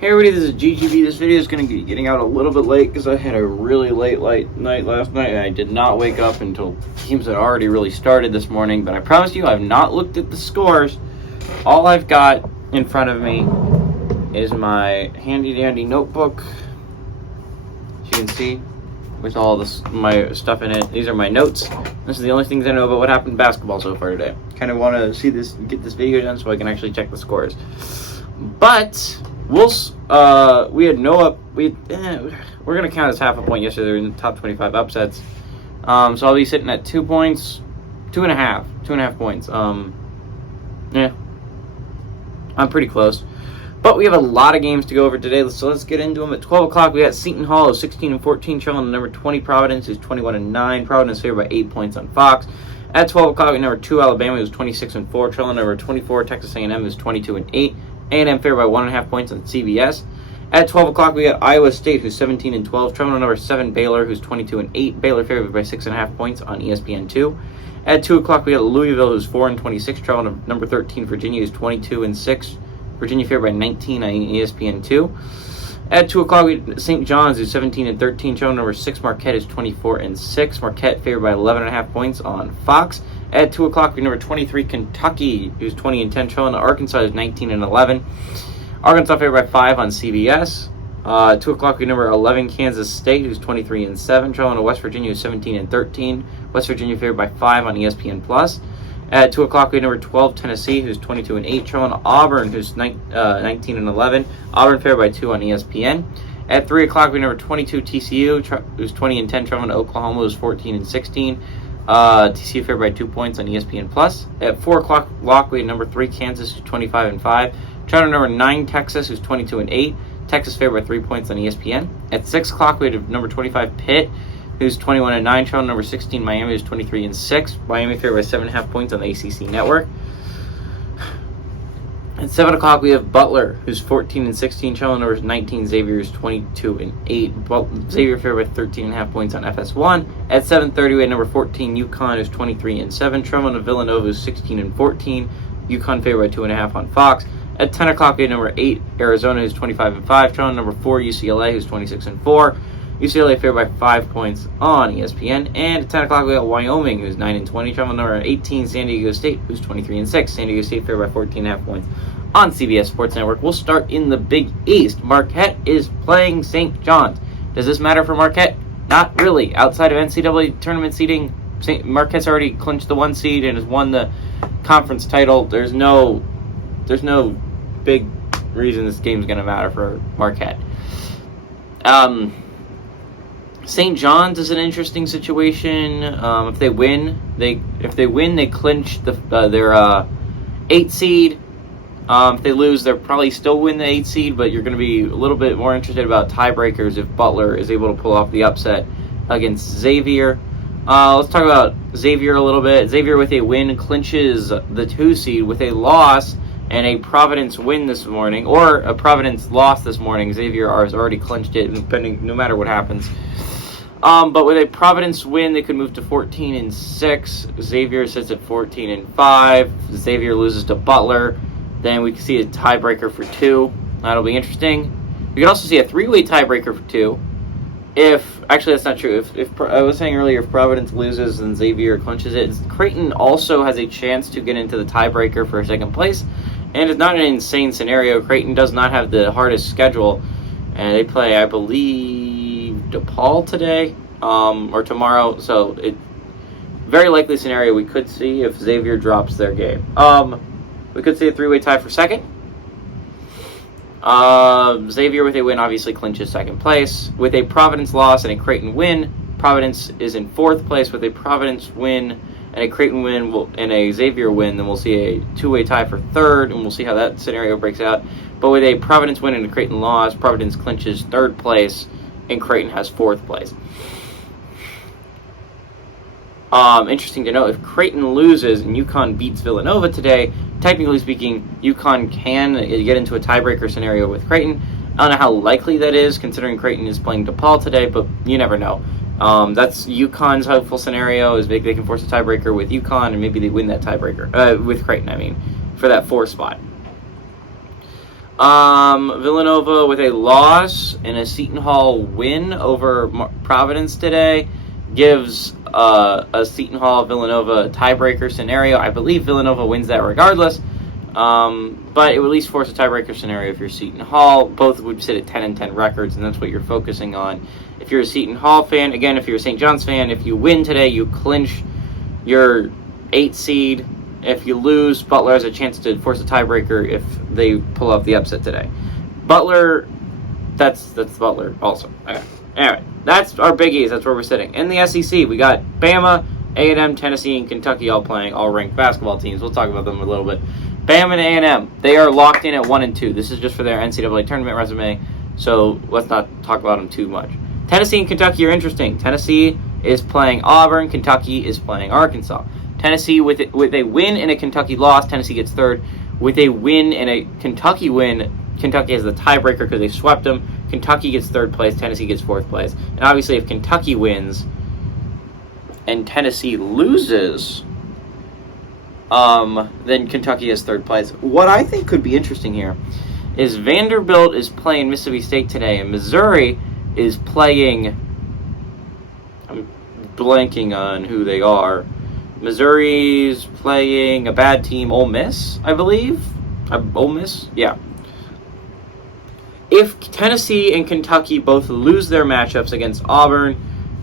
Hey everybody, this is GGB. This video is going to be getting out a little bit late because I had a really late night last night and I did not wake up until games had already really started this morning. But I promise you, I've not looked at the scores. All I've got in front of me is my handy dandy notebook, as you can see, with all this my stuff in it. These are my notes. This is the only things I know about what happened in basketball so far today. Kind of want to see this, get this video done so I can actually check the scores. But we had we're gonna count as half a point yesterday in the top 25 upsets. So I'll be sitting at 2 points, 2.5 points. Yeah, I'm pretty close. But we have a lot of games to go over today, so let's get into them. At 12 o'clock, we got Seton Hall, who's 16-14, trailing to number 20 Providence, who's 21-9. Providence favored by 8 points on Fox. At 12 o'clock, we have number 2 Alabama, who's 26-4, trailing to number 24 Texas A&M, who's 22-8. A&M favored by 1.5 points on CBS. At 12 o'clock, we got Iowa State, who's 17-12, trailing to number 7 Baylor, who's 22-8. Baylor favored by 6.5 points on ESPN2. At 2 o'clock, we got Louisville, who's 4-26, trailing to number 13 Virginia, who's 22-6. Virginia favored by 19 on ESPN2. At 2 o'clock, we St. John's, who's 17-13, trailing number 6 Marquette, is 24-6. Marquette favored by 11.5 points on Fox. At 2 o'clock, we number 23 Kentucky, who's 20-10, trailing to Arkansas, is 19-11. Arkansas favored by 5 on CBS. 2 o'clock, we number 11 Kansas State, who's 23-7, trailing to West Virginia, who's 17-13. West Virginia favored by 5 on ESPN+. At 2 o'clock, we have number 12 Tennessee, who's 22-8, trailing to Auburn, who's 19-11. Auburn favored by 2 on ESPN. At 3 o'clock, we have number 22 TCU, who's 20-10, trailing to Oklahoma, who's 14-16. TCU favored by 2 points on ESPN+. At 4 o'clock, we have number 3 Kansas, who's 25-5. Trailing to number 9 Texas, who's 22-8. Texas favored by 3 points on ESPN. At 6 o'clock, we have number 25 Pitt, who's 21-9, trailing number 16 Miami, who's 23-6. Miami favored by 7.5 points on the ACC network. At 7 o'clock, we have Butler, who's 14-16, trailing number 19 Xavier, who's 22-8. Xavier favored by 13.5 points on FS1. At 7:30, we have number 14 UConn, who's 23-7, trailing to Villanova, who's 16-14. UConn favored by 2.5 on Fox. At 10 o'clock, we have number 8 Arizona, who's 25-5, trailing number 4 UCLA, who's 26-4. UCLA favored by 5 points on ESPN. And at 10 o'clock, we got Wyoming, who's 9-20, trailing number 18 San Diego State, who's 23-6. San Diego State favored by 14.5 points on CBS Sports Network. We'll start in the Big East. Marquette is playing St. John's. Does this matter for Marquette? Not really. Outside of NCAA tournament seeding, Marquette's already clinched the 1 seed and has won the conference title. There's no big reason this game's going to matter for Marquette. St. John's is an interesting situation. If they win, they clinch their 8 seed. If they lose, they'll probably still win the 8 seed, but you're going to be a little bit more interested about tiebreakers if Butler is able to pull off the upset against Xavier. Let's talk about Xavier a little bit. Xavier with a win clinches the 2 seed. With a loss and a Providence win this morning, or a Providence loss this morning, Xavier has already clinched it, no matter what happens. But with a Providence win, they could move to 14-6. Xavier sits at 14-5. Xavier loses to Butler. Then we can see a tiebreaker for 2. That'll be interesting. We can also see a 3-way tiebreaker for 2. Actually, that's not true. If I was saying earlier, if Providence loses and Xavier clinches it, Creighton also has a chance to get into the tiebreaker for 2nd place. And it's not an insane scenario. Creighton does not have the hardest schedule. And they play, I believe, DePaul today or tomorrow. So very likely scenario we could see if Xavier drops their game. We could see a 3-way tie for 2nd. Xavier with a win obviously clinches 2nd place. With a Providence loss and a Creighton win, Providence is in 4th place. With a Providence win and a Creighton win and a Xavier win, then we'll see a 2-way tie for 3rd, and we'll see how that scenario breaks out. But with a Providence win and a Creighton loss, Providence clinches 3rd place, and Creighton has 4th place. Interesting to note, if Creighton loses and UConn beats Villanova today, technically speaking, UConn can get into a tiebreaker scenario with Creighton. I don't know how likely that is, considering Creighton is playing DePaul today, but you never know. That's UConn's hopeful scenario, is maybe they can force a tiebreaker with UConn, and maybe they win that tiebreaker, with Creighton, for that 4 spot. Villanova with a loss and a Seton Hall win over Providence today gives a Seton Hall Villanova tiebreaker scenario. I believe Villanova wins that regardless, but it would at least force a tiebreaker scenario if you're Seton Hall. Both would sit at 10-10 records, and that's what you're focusing on. If you're a Seton Hall fan, again, if you're a St. John's fan, if you win today, you clinch your 8 seed. If you lose, Butler has a chance to force a tiebreaker if they pull off the upset today. Butler, that's Butler also. Okay. Anyway, that's our biggies. That's where we're sitting. In the SEC, we got Bama, A&M, Tennessee, and Kentucky all playing, all ranked basketball teams. We'll talk about them a little bit. Bama and A&M, they are locked in at 1-2. This is just for their NCAA tournament resume, so let's not talk about them too much. Tennessee and Kentucky are interesting. Tennessee is playing Auburn. Kentucky is playing Arkansas. Tennessee, with a win and a Kentucky loss, Tennessee gets third. With a win and a Kentucky win, Kentucky has the tiebreaker because they swept them. Kentucky gets third place. Tennessee gets fourth place. And obviously, if Kentucky wins and Tennessee loses, then Kentucky has third place. What I think could be interesting here is Vanderbilt is playing Mississippi State today, and Missouri is playing, I'm blanking on who they are. Missouri's playing a bad team, Ole Miss, I believe. Ole Miss? Yeah. If Tennessee and Kentucky both lose their matchups against Auburn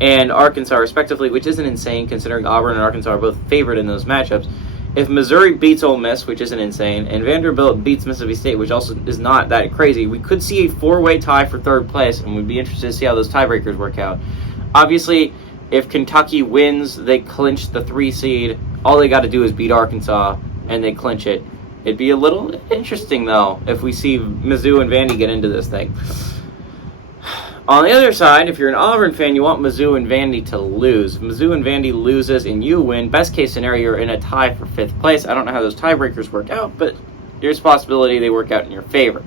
and Arkansas, respectively, which isn't insane considering Auburn and Arkansas are both favored in those matchups, if Missouri beats Ole Miss, which isn't insane, and Vanderbilt beats Mississippi State, which also is not that crazy, we could see a 4-way tie for third place, and we'd be interested to see how those tiebreakers work out. Obviously, if Kentucky wins, they clinch the 3 seed. All they got to do is beat Arkansas, and they clinch it. It'd be a little interesting, though, if we see Mizzou and Vandy get into this thing. On the other side, if you're an Auburn fan, you want Mizzou and Vandy to lose. If Mizzou and Vandy loses and you win, best case scenario, you're in a tie for 5th place. I don't know how those tiebreakers work out, but there's a possibility they work out in your favor.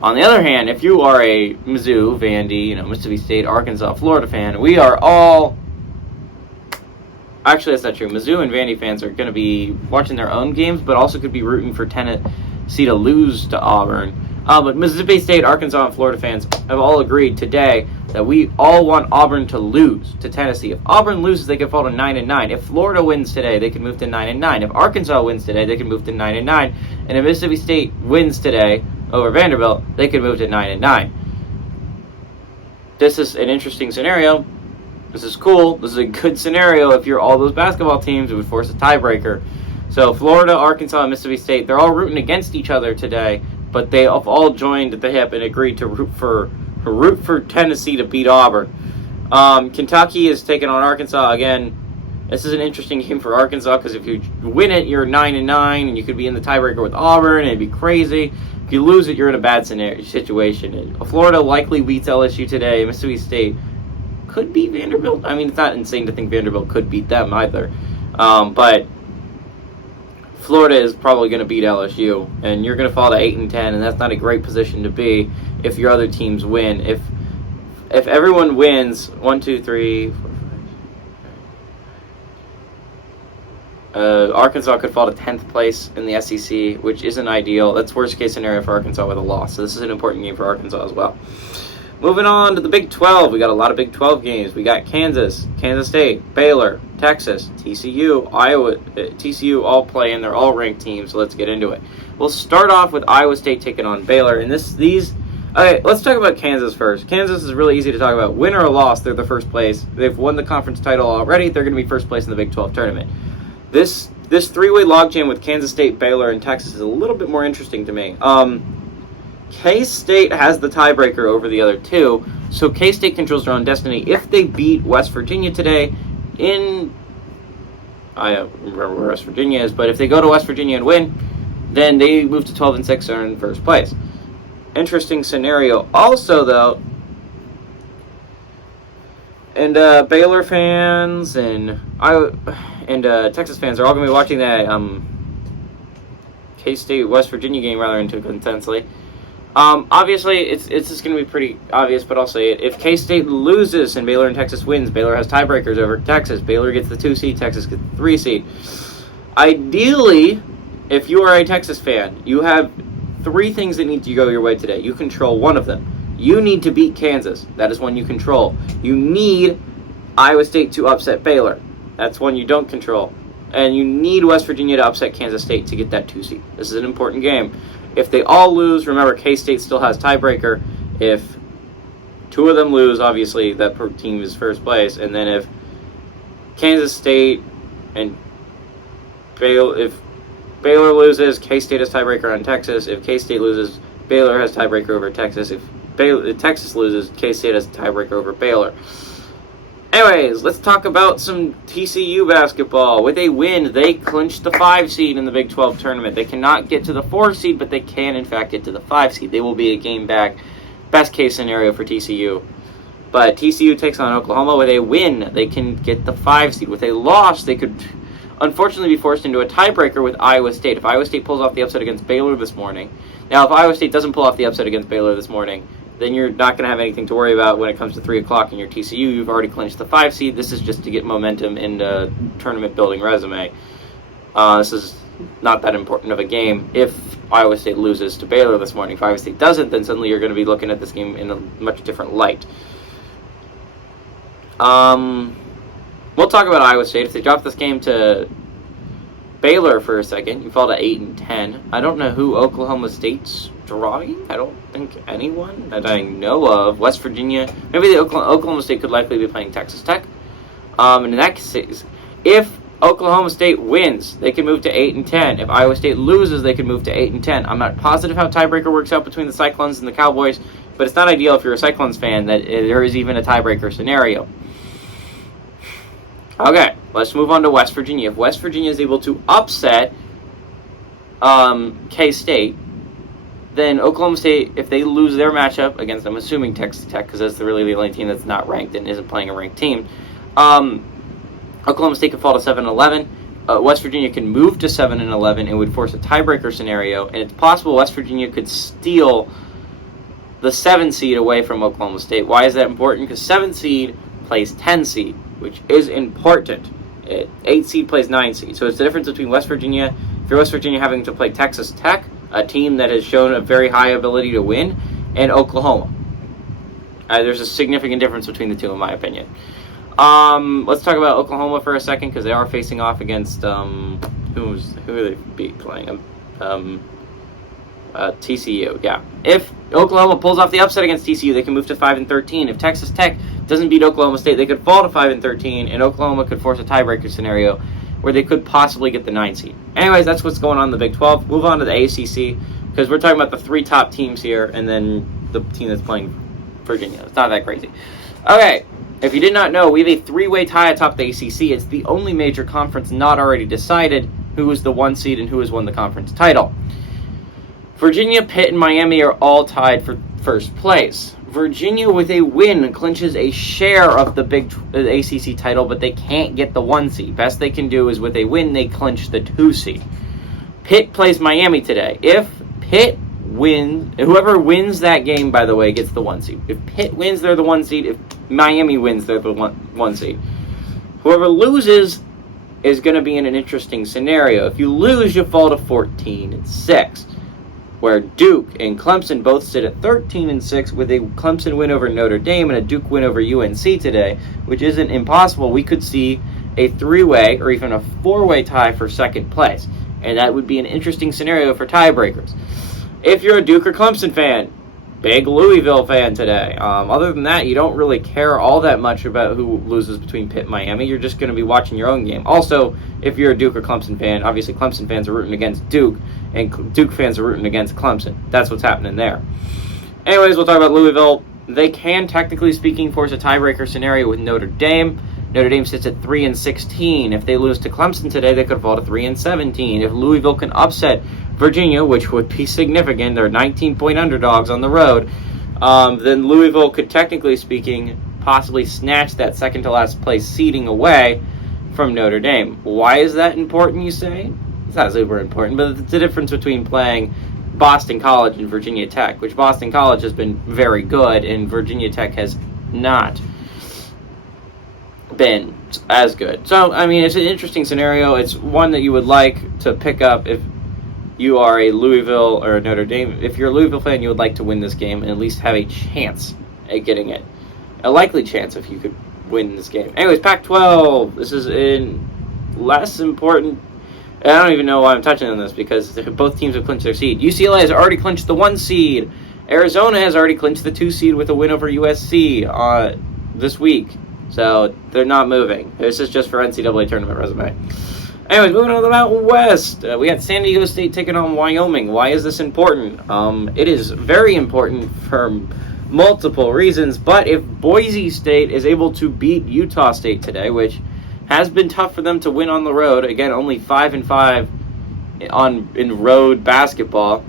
On the other hand, if you are a Mizzou, Vandy, Mississippi State, Arkansas, Florida fan, we are all... Actually, that's not true. Mizzou and Vandy fans are going to be watching their own games, but also could be rooting for Tennessee to lose to Auburn. But Mississippi State, Arkansas, and Florida fans have all agreed today that we all want Auburn to lose to Tennessee. If Auburn loses, they can fall to 9-9. If Florida wins today, they can move to 9-9. If Arkansas wins today, they can move to 9-9. And if Mississippi State wins today over Vanderbilt, they can move to 9-9. This is an interesting scenario. This is cool. This is a good scenario. If you're all those basketball teams, it would force a tiebreaker. So Florida, Arkansas, and Mississippi State, they're all rooting against each other today. But they have all joined at the hip and agreed to root for Tennessee to beat Auburn. Kentucky is taking on Arkansas again. This is an interesting game for Arkansas because if you win it, you're 9-9, and you could be in the tiebreaker with Auburn, and it'd be crazy. If you lose it, you're in a bad situation. Florida likely beats LSU today. Mississippi State could beat Vanderbilt. I mean, it's not insane to think Vanderbilt could beat them either, but Florida is probably going to beat LSU, and you're going to fall to 8-10, and that's not a great position to be if your other teams win. If everyone wins, 1, 2, 3, 4, 5, Arkansas could fall to 10th place in the SEC, which isn't ideal. That's worst case scenario for Arkansas with a loss. So this is an important game for Arkansas as well. Moving on to the Big 12, we got a lot of Big 12 games. We got Kansas, Kansas State, Baylor, Texas, TCU, Iowa, TCU all playing. They're all ranked teams, so let's get into it. We'll start off with Iowa State taking on Baylor, and okay, let's talk about Kansas first. Kansas is really easy to talk about. Win or loss, they're the first place. They've won the conference title already. They're going to be first place in the Big 12 tournament. This 3-way logjam with Kansas State, Baylor, and Texas is a little bit more interesting to me. K-State has the tiebreaker over the other two, so K-State controls their own destiny. If they beat West Virginia today I don't remember where West Virginia is, but if they go to West Virginia and win, then they move to 12-6 and are in first place. Interesting scenario. Also, though, and Baylor fans and Texas fans are all going to be watching that K-State West Virginia game rather intensely. Obviously, it's just going to be pretty obvious, but I'll say it. If K-State loses and Baylor and Texas wins, Baylor has tiebreakers over Texas. Baylor gets the 2 seed, Texas gets the 3 seed. Ideally, if you are a Texas fan, you have 3 things that need to go your way today. You control one of them. You need to beat Kansas. That is one you control. You need Iowa State to upset Baylor. That's one you don't control. And you need West Virginia to upset Kansas State to get that 2 seed. This is an important game. If they all lose, remember K-State still has tiebreaker. If 2 of them lose, obviously that team is first place. And then if Kansas State and if Baylor loses, K-State has tiebreaker on Texas. If K-State loses, Baylor has tiebreaker over Texas. If Texas loses, K-State has tiebreaker over Baylor. Anyways, let's talk about some TCU basketball. With a win, they clinched the 5 seed in the Big 12 tournament. They cannot get to the 4 seed, but they can, in fact, get to the 5 seed. They will be a game back. Best case scenario for TCU. But TCU takes on Oklahoma. With a win, they can get the 5 seed. With a loss, they could unfortunately be forced into a tiebreaker with Iowa State. If Iowa State pulls off the upset against Baylor this morning. Now, if Iowa State doesn't pull off the upset against Baylor this morning, then you're not going to have anything to worry about when it comes to 3 o'clock in your TCU. You've already clinched the 5 seed. This is just to get momentum in the tournament-building resume. This is not that important of a game if Iowa State loses to Baylor this morning. If Iowa State doesn't, then suddenly you're going to be looking at this game in a much different light. We'll talk about Iowa State. If they drop this game to Baylor for a second, you fall to 8-10. I don't know who Oklahoma State's drawing. I don't think anyone that I know of. West Virginia. Maybe Oklahoma State could likely be playing Texas Tech. And in that case, if Oklahoma State wins, they can move to 8-10. If Iowa State loses, they can move to 8-10. I'm not positive how tiebreaker works out between the Cyclones and the Cowboys, but it's not ideal if you're a Cyclones fan that there is even a tiebreaker scenario. Okay, let's move on to West Virginia. If West Virginia is able to upset K-State, then Oklahoma State, if they lose their matchup against, I'm assuming Texas Tech, because that's really the only team that's not ranked and isn't playing a ranked team, Oklahoma State could fall to 7-11. West Virginia can move to 7-11 and would force a tiebreaker scenario, and it's possible West Virginia could steal the 7 seed away from Oklahoma State. Why is that important? Because 7 seed plays 10 seed, which is important. 8 seed plays 9 seed. So it's the difference between West Virginia, if you're West Virginia having to play Texas Tech, a team that has shown a very high ability to win, and Oklahoma. There's a significant difference between the two, in my opinion. Let's talk about Oklahoma for a second, because they are facing off against, who are they playing? TCU, yeah. If Oklahoma pulls off the upset against TCU, they can move to 5-13. If Texas Tech doesn't beat Oklahoma State, they could fall to 5-13, and Oklahoma could force a tiebreaker scenario where they could possibly get the 9 seed. Anyways, that's what's going on in the Big 12. Move on to the ACC, because we're talking about the 3 top teams here, and then the team that's playing Virginia. It's not that crazy. Okay, if you did not know, we have a 3-way tie atop the ACC. It's the only major conference not already decided who is the 1 seed and who has won the conference title. Virginia, Pitt, and Miami are all tied for first place. Virginia, with a win, clinches a share of the ACC title, but they can't get the 1 seed. Best they can do is with a win, they clinch the 2 seed. Pitt plays Miami today. If Pitt wins, whoever wins that game, by the way, gets the 1 seed. If Pitt wins, they're the 1 seed. If Miami wins, they're the 1 seed. Whoever loses is going to be in an interesting scenario. If you lose, you fall to 14-6. Where Duke and Clemson both sit at 13-6 with a Clemson win over Notre Dame and a Duke win over UNC today, which isn't impossible. We could see a 3-way or even a 4-way tie for second place, and that would be an interesting scenario for tiebreakers. If you're a Duke or Clemson fan, big Louisville fan today. Other than that, you don't really care all that much about who loses between Pitt and Miami. You're just going to be watching your own game. Also, if you're a Duke or Clemson fan, obviously Clemson fans are rooting against Duke, and Duke fans are rooting against Clemson. That's what's happening there. Anyways, we'll talk about Louisville. They can, technically speaking, force a tiebreaker scenario with Notre Dame. Notre Dame sits at 3-16. If they lose to Clemson today, they could fall to 3-17. If Louisville can upset Virginia, which would be significant, they're 19-point underdogs on the road, then Louisville could, technically speaking, possibly snatch that second-to-last place seeding away from Notre Dame. Why is that important, you say? It's not super important, but it's the difference between playing Boston College and Virginia Tech, which Boston College has been very good, and Virginia Tech has not been as good. So, I mean, it's an interesting scenario. It's one that you would like to pick up if you are a Louisville or Notre Dame. If you're a Louisville fan, you would like to win this game and at least have a chance at getting it. A likely chance if you could win this game. Anyways, Pac-12. This is in less important. I don't even know why I'm touching on this because both teams have clinched their seed. UCLA has already clinched the 1 seed. Arizona has already clinched the 2 seed with a win over USC this week. So they're not moving. This is just for NCAA tournament resume. Anyways, moving on to the Mountain West. We got San Diego State taking on Wyoming. Why is this important? It is very important for multiple reasons, but if Boise State is able to beat Utah State today, which has been tough for them to win on the road, again, only 5-5 in road basketball,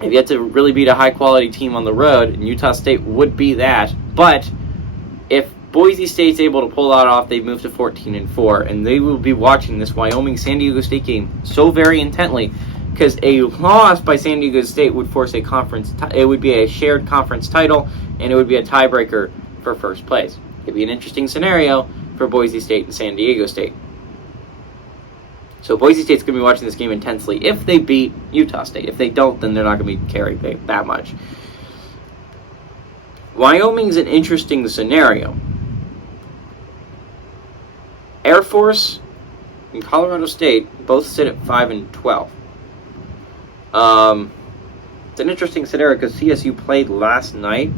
they've yet to really beat a high-quality team on the road, and Utah State would be that, but if Boise State's able to pull that off, they've moved to 14-4, and they will be watching this Wyoming-San Diego State game so very intently, because a loss by San Diego State would force a conference. It would be a shared conference title, and it would be a tiebreaker for first place. It'd be an interesting scenario for Boise State and San Diego State. So Boise State's going to be watching this game intensely if they beat Utah State. If they don't, then they're not going to be carried that much. Wyoming's an interesting scenario. Air Force and Colorado State both sit at 5-12. It's an interesting scenario because CSU played last night.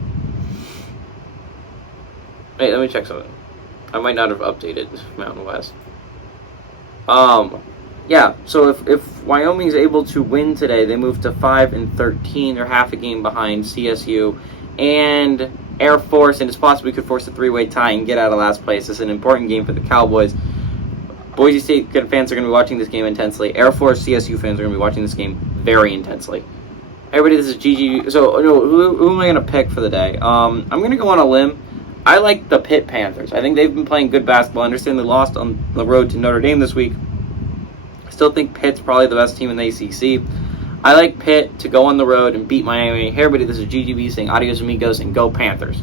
Wait, let me check something. I might not have updated Mountain West. Yeah, so if Wyoming's able to win today, they move to 5-13. They're half a game behind CSU and Air Force, and it's possible we could force a 3-way tie and get out of last place. It's an important game for the Cowboys. Boise State fans are going to be watching this game intensely. Air Force, CSU fans are going to be watching this game very intensely. Everybody, this is GG. So, who am I going to pick for the day? I'm going to go on a limb. I like the Pitt Panthers. I think they've been playing good basketball. I understand they lost on the road to Notre Dame this week. I still think Pitt's probably the best team in the ACC. I like Pitt to go on the road and beat Miami. Hey, everybody, this is GGB saying adios amigos and go Panthers.